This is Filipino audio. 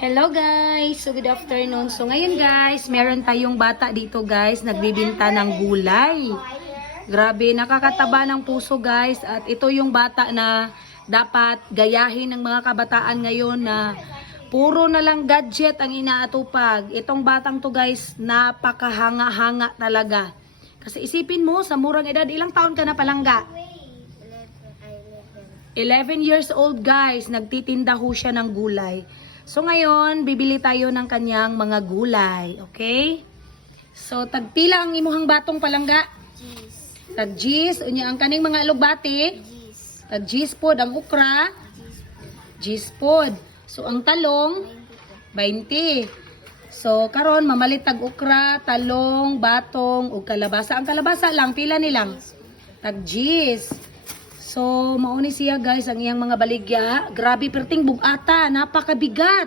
Hello guys! So good afternoon. So ngayon guys, meron tayong bata dito guys, nagbibinta ng gulay. Grabe, nakakataba ng puso guys. At ito yung bata na dapat gayahin ng mga kabataan ngayon na puro na lang gadget ang inaatupag. Itong batang to guys, napakahanga-hanga talaga. Kasi isipin mo, sa murang edad, ilang taon ka na palangga? 11 years old guys, nagtitinda ho siya ng gulay. So ngayon, bibili tayo ng kanyang mga gulay, okay? So tagpila ang imuhang batong palangga? Cheese. Tag G's, unya ang kaning mga alugbati, Cheese. tag G's pod ang ukra, G's pod. So ang talong 20. So karon mamalit tag ukra, talong, batong ug kalabasa. Ang kalabasa lang pila nilang tag G's. So mauni siya guys ang iyang mga baligya. Grabe perting bugata, napakabigat.